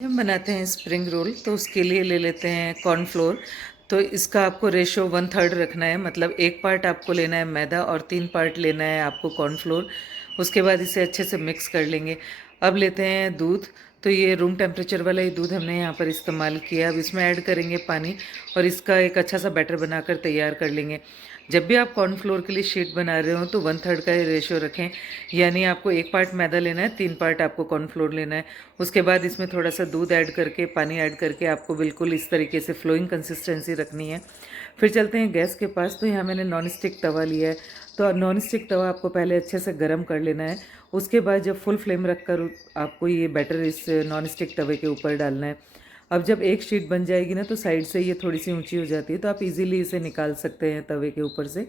हम बनाते हैं स्प्रिंग रोल तो उसके लिए ले लेते हैं कॉर्नफ्लोर। तो इसका आपको रेशो वन थर्ड रखना है, मतलब एक पार्ट आपको लेना है मैदा और तीन पार्ट लेना है आपको कॉर्नफ्लोर। उसके बाद इसे अच्छे से मिक्स कर लेंगे। अब लेते हैं दूध। तो ये रूम टेम्परेचर वाला ही दूध हमने यहाँ पर इस्तेमाल किया। अब इसमें ऐड करेंगे पानी और इसका एक अच्छा सा बैटर बनाकर तैयार कर लेंगे। जब भी आप कॉर्नफ्लोर के लिए शीट बना रहे हो तो वन थर्ड का ही रेशियो रखें, यानी आपको एक पार्ट मैदा लेना है, तीन पार्ट आपको कॉर्नफ्लोर लेना है। उसके बाद इसमें थोड़ा सा दूध ऐड करके, पानी ऐड करके आपको बिल्कुल इस तरीके से फ्लोइंग कंसिस्टेंसी रखनी है। फिर चलते हैं गैस के पास। तो यहाँ मैंने नॉन स्टिक तवा लिया है। तो नॉन स्टिक तवा आपको पहले अच्छे से गर्म कर लेना है। उसके बाद जब फुल फ्लेम रखकर आपको ये बैटर इस नॉन स्टिक तवे के ऊपर डालना है। अब जब एक शीट बन जाएगी ना तो साइड से ये थोड़ी सी ऊंची हो जाती है, तो आप इजीली इसे निकाल सकते हैं तवे के ऊपर से।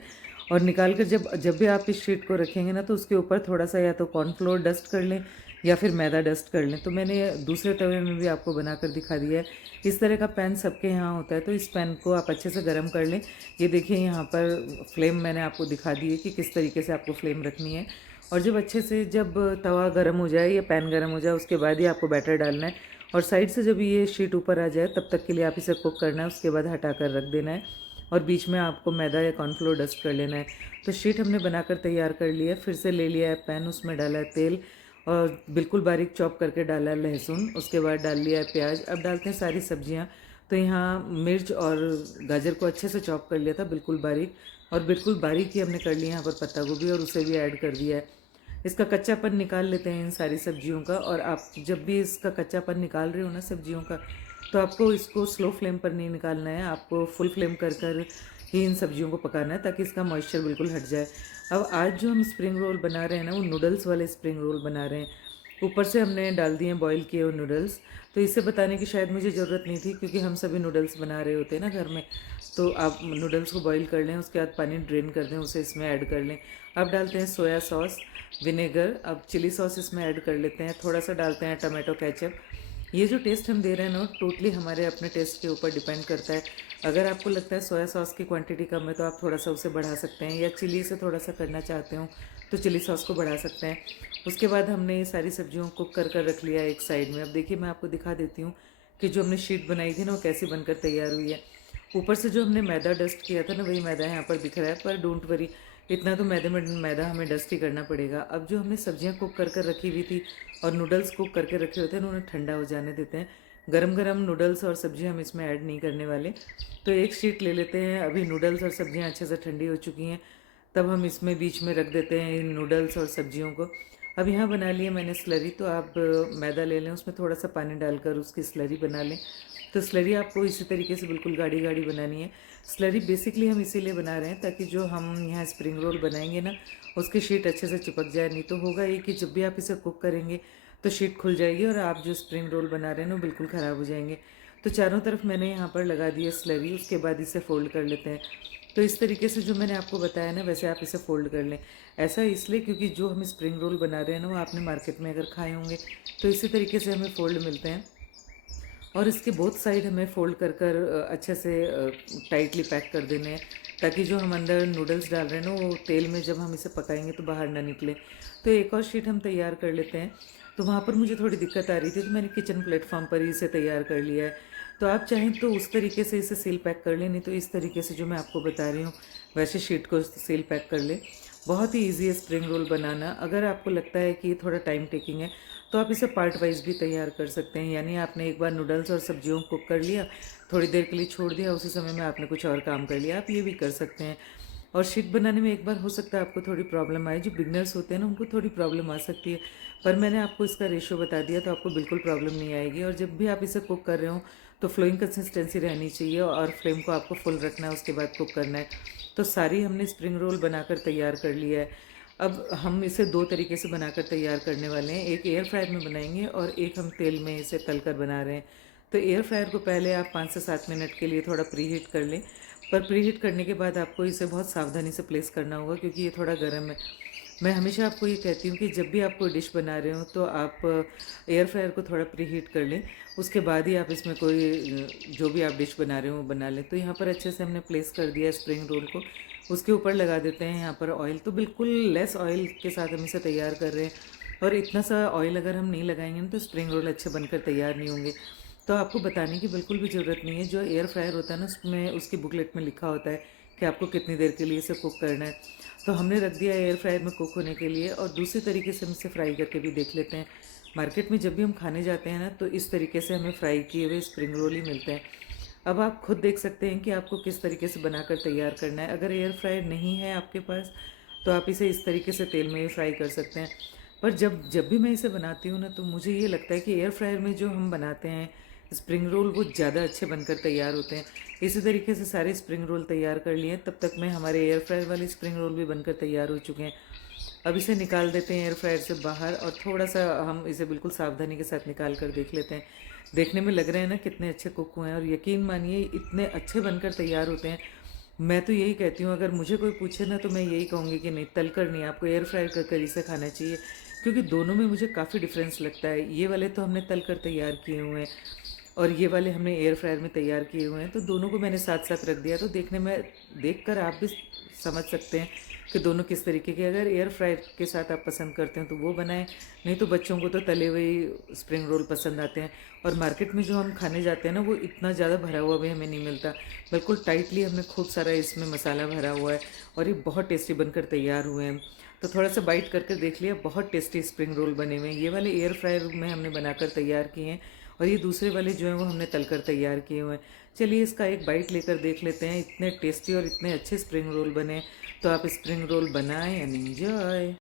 और निकाल कर जब जब भी आप इस शीट को रखेंगे ना तो उसके ऊपर थोड़ा सा या तो कॉर्नफ्लोर डस्ट कर लें या फिर मैदा डस्ट कर लें। तो मैंने दूसरे तवे में भी आपको बनाकर दिखा दिया है। इस तरह का पैन सबके यहाँ होता है, तो इस पैन को आप अच्छे से गर्म कर लें। ये देखिए यहाँ पर फ्लेम मैंने आपको दिखा दी है कि किस तरीके से आपको फ्लेम रखनी है। और जब अच्छे से जब तवा गर्म हो जाए या पैन गर्म हो जाए उसके बाद ही आपको बैटर डालना है। और साइड से जब ये शीट ऊपर आ जाए तब तक के लिए आप इसे कुक करना है, उसके बाद हटा कर रख देना है। और बीच में आपको मैदा या कॉर्नफ्लोर डस्ट कर लेना है। तो शीट हमने बनाकर तैयार कर लिया है। फिर से ले लिया है पैन, उसमें डाला है तेल और बिल्कुल बारीक चॉप करके डाला है लहसुन। उसके बाद डाल लिया है प्याज। अब डालते हैं सारी सब्जियां। तो यहाँ मिर्च और गाजर को अच्छे से चॉप कर लिया था बिल्कुल बारीक, और बिल्कुल बारीक ही हमने कर लिया यहाँ पर पत्ता गोभी, और उसे भी ऐड कर दिया है। इसका कच्चापन निकाल लेते हैं इन सारी सब्जियों का। और आप जब भी इसका कच्चापन निकाल रहे हो ना सब्जियों का, तो आपको इसको स्लो फ्लेम पर नहीं निकालना है, आपको फुल फ्लेम कर कर ही इन सब्जियों को पकाना है ताकि इसका मॉइस्चर बिल्कुल हट जाए। अब आज जो हम स्प्रिंग रोल बना रहे हैं ना वो नूडल्स वाले स्प्रिंग रोल बना रहे हैं। ऊपर से हमने डाल दिए हैं बॉईल किए हुए नूडल्स। तो इसे बताने की शायद मुझे ज़रूरत नहीं थी क्योंकि हम सभी नूडल्स बना रहे होते हैं ना घर में। तो आप नूडल्स को बॉईल कर लें, उसके बाद पानी ड्रेन कर दें, उसे इसमें ऐड कर लें। अब डालते हैं सोया सॉस, विनेगर। अब चिली सॉस इसमें ऐड कर लेते हैं, थोड़ा सा डालते हैं टमाटो केचप। ये जो टेस्ट हम दे रहे हैं ना टोटली हमारे अपने टेस्ट के ऊपर डिपेंड करता है। अगर आपको लगता है सोया सॉस की क्वांटिटी कम है तो आप थोड़ा सा उसे बढ़ा सकते हैं, या चिली से थोड़ा सा करना चाहते हो तो चिली सॉस को बढ़ा सकते हैं। उसके बाद हमने ये सारी सब्जियों को कुक कर कर रख लिया है एक साइड में। अब देखिए मैं आपको दिखा देती हूँ कि जो हमने शीट बनाई थी ना वो कैसी बनकर तैयार हुई है। ऊपर से जो हमने मैदा डस्ट किया था ना वही मैदा यहाँ पर दिख रहा है, पर डोंट वरी, इतना तो मैदे में मैदा हमें डस्ट ही करना पड़ेगा। अब जो हमने सब्जियां कुक कर कर रखी हुई थी और नूडल्स कुक करके रखे होते हैं उन्हें ठंडा हो जाने देते हैं। गरम गरम नूडल्स और सब्जियां हम इसमें ऐड नहीं करने वाले। तो एक शीट ले लेते हैं। अभी नूडल्स और सब्जियां अच्छे से ठंडी हो चुकी हैं, तब हम इसमें बीच में रख देते हैं इन नूडल्स और सब्जियों को। अब यहाँ बना लिए मैंने स्लरी। तो आप मैदा ले लें, उसमें थोड़ा सा पानी डालकर उसकी स्लरी बना लें। तो स्लरी आपको इसी तरीके से बिल्कुल गाढ़ी गाढ़ी बनानी है। स्लरी बेसिकली हम इसीलिए बना रहे हैं ताकि जो हम यहाँ स्प्रिंग रोल बनाएंगे ना उसकी शीट अच्छे से चिपक जाए। नहीं तो होगा ये कि जब भी आप इसे कुक करेंगे तो शीट खुल जाएगी और आप जो स्प्रिंग रोल बना रहे हैं ना बिल्कुल ख़राब हो जाएंगे। तो चारों तरफ मैंने यहाँ पर लगा दिया स्लरी। उसके बाद इसे फोल्ड कर लेते हैं। तो इस तरीके से जो मैंने आपको बताया ना वैसे आप इसे फोल्ड कर लें। ऐसा इसलिए क्योंकि जो हम स्प्रिंग रोल बना रहे हैं ना वो आपने मार्केट में अगर खाए होंगे तो इसी तरीके से हमें फोल्ड मिलते हैं। और इसके बोथ साइड हमें फोल्ड कर कर अच्छे से टाइटली पैक कर देने हैं ताकि जो हम अंदर नूडल्स डाल रहे हैं ना वो तेल में जब हम इसे पकाएंगे तो बाहर ना निकले। तो एक और शीट हम तैयार कर लेते हैं। तो वहाँ पर मुझे थोड़ी दिक्कत आ रही थी तो मैंने किचन प्लेटफॉर्म पर ही इसे तैयार कर लिया है। तो आप चाहें तो उस तरीके से इसे सील पैक कर लें, नहीं तो इस तरीके से जो मैं आपको बता रही हूँ वैसे शीट को सील पैक कर लें। बहुत ही ईजी है स्प्रिंग रोल बनाना। अगर आपको लगता है कि ये थोड़ा टाइम टेकिंग है तो आप इसे पार्ट वाइज भी तैयार कर सकते हैं, यानी आपने एक बार नूडल्स और सब्जियों को कुक कर लिया, थोड़ी देर के लिए छोड़ दिया, उसी समय में आपने कुछ और काम कर लिया, आप ये भी कर सकते हैं। और शीट बनाने में एक बार हो सकता है आपको थोड़ी प्रॉब्लम आए, जो बिगनर्स होते हैं ना उनको थोड़ी प्रॉब्लम आ सकती है, पर मैंने आपको इसका रेशो बता दिया तो आपको बिल्कुल प्रॉब्लम नहीं आएगी। और जब भी आप इसे कुक कर रहे हो तो फ्लोइंग कंसिस्टेंसी रहनी चाहिए और फ्लेम को आपको फुल रखना है, उसके बाद कुक करना है। तो सारी हमने स्प्रिंग रोल बनाकर तैयार कर लिया है। अब हम इसे दो तरीके से बनाकर तैयार करने वाले हैं, एक एयर फ्रायर में बनाएंगे और एक हम तेल में इसे तलकर बना रहे हैं। तो एयर फ्रायर को पहले आप 5 से 7 मिनट के लिए थोड़ा प्री हीट कर लें, पर प्री हीट करने के बाद आपको इसे बहुत सावधानी से प्लेस करना होगा क्योंकि ये थोड़ा गर्म है। मैं हमेशा आपको ये कहती हूँ कि जब भी आप कोई डिश बना रहे हो तो आप एयर फ्रायर को थोड़ा प्री हीट कर लें, उसके बाद ही आप इसमें कोई जो भी आप डिश बना रहे हो वो बना लें। तो यहाँ पर अच्छे से हमने प्लेस कर दिया स्प्रिंग रोल को। उसके ऊपर लगा देते हैं यहाँ पर ऑयल। तो बिल्कुल लेस ऑयल के साथ हम इसे तैयार कर रहे हैं और इतना सा ऑयल अगर हम नहीं लगाएंगे ना तो स्प्रिंग रोल अच्छे बनकर तैयार नहीं होंगे। तो आपको बताने की बिल्कुल भी ज़रूरत नहीं है। जो एयर फ्रायर होता है ना, उसमें उसकी बुकलेट में लिखा होता है कि आपको कितनी देर के लिए इसे कुक करना है। तो हमने रख दिया एयर फ्रायर में कुक होने के लिए, और दूसरी तरीके से हम इसे फ्राई करके भी देख लेते हैं। मार्केट में जब भी हम खाने जाते हैं ना, तो इस तरीके से हमें फ्राई किए हुए स्प्रिंग रोल ही मिलते हैं। अब आप खुद देख सकते हैं कि आपको किस तरीके से बनाकर तैयार करना है। अगर एयर फ्रायर नहीं है आपके पास, तो आप इसे इस तरीके से तेल में ही फ्राई कर सकते हैं। पर जब जब भी मैं इसे बनाती हूँ ना, तो मुझे ये लगता है कि एयर फ्रायर में जो हम बनाते हैं स्प्रिंग रोल, वो ज़्यादा अच्छे बनकर तैयार होते हैं। इसी तरीके से सारे स्प्रिंग रोल तैयार कर लिए, तब तक में हमारे एयर फ्रायर वाले स्प्रिंग रोल भी बनकर तैयार हो चुके हैं। अब इसे निकाल देते हैं एयर फ्रायर से बाहर, और थोड़ा सा हम इसे बिल्कुल सावधानी के साथ निकाल कर देख लेते हैं। देखने में लग रहे हैं ना कितने अच्छे कुक हुए हैं, और यकीन मानिए इतने अच्छे बनकर तैयार होते हैं। मैं तो यही कहती हूँ, अगर मुझे कोई पूछे ना, तो मैं यही कहूँगी कि नहीं, तल कर नहीं, आपको एयर फ्राई कर कर इसे खाना चाहिए। क्योंकि दोनों में मुझे काफ़ी डिफरेंस लगता है। ये वाले तो हमने तल कर तैयार किए हुए हैं, और ये वाले हमने एयर फ्रायर में तैयार किए हुए हैं। तो दोनों को मैंने साथ साथ रख दिया, तो देखने में देख कर आप भी समझ सकते हैं कि दोनों किस तरीके के। अगर एयर फ्रायर के साथ आप पसंद करते हैं तो वो बनाएं, नहीं तो बच्चों को तो तले हुए ही स्प्रिंग रोल पसंद आते हैं। और मार्केट में जो हम खाने जाते हैं ना, वो इतना ज़्यादा भरा हुआ भी हमें नहीं मिलता। बिल्कुल टाइटली हमने खूब सारा इसमें मसाला भरा हुआ है, और ये बहुत टेस्टी बनकर तैयार हुए हैं। तो थोड़ा सा बाइट करके देख लिया, बहुत टेस्टी स्प्रिंग रोल बने हुए हैं। ये वाले एयर फ्रायर में हमने बनाकर तैयार किए हैं, और ये दूसरे वाले जो हैं वो हमने तलकर तैयार किए हुए हैं। चलिए इसका एक बाइट लेकर देख लेते हैं। इतने टेस्टी और इतने अच्छे स्प्रिंग रोल बने। तो आप स्प्रिंग रोल बनाएं एंड एंजॉय।